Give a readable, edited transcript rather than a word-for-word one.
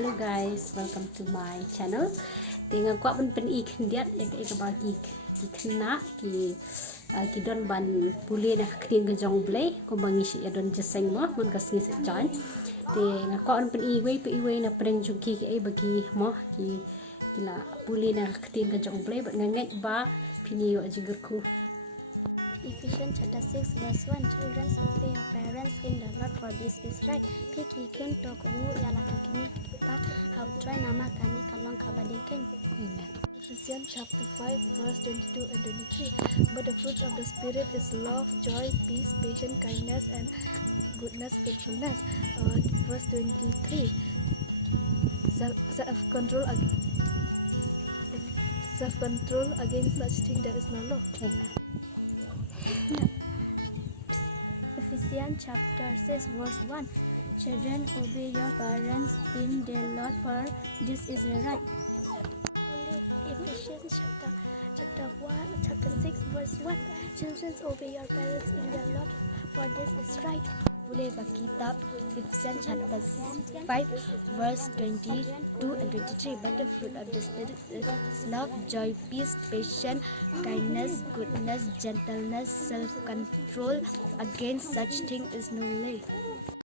Hello guys, welcome to my channel. Tengah kuat pen ik diat ek bagi ki kynnah ki don ban pule na kring ke jong blay ko bangi si don jeseng mo mun kas ni join. Tengah kuat pen i we na preng ju ki bagi mo ki la pule na kring ke jong blay but nganget ba pini yo jigerku. Ephesians chapter 6 verse 1. Children, obey your parents in the Lord, for this is right. Piki kun to kungu ya la kini kita how try nama kani kalong kabadiken. Ephesians chapter 5 verse 22 and 23. But the fruits of the spirit is love, joy, peace, patience, kindness, and goodness, faithfulness. Verse 23. Self-control against such thing there is no law. Ephesians chapter 6 verse 1. Children, obey your parents in the Lord, for this is right. Ephesians chapter 6 verse 1. Children, obey your parents in the Lord, for this is right. Boleh berkitab Ephesians chapter 5 verse 22 and 23. But the fruit of the Spirit is love, joy, peace, patience, kindness, goodness, gentleness, self-control. Against such thing is no law.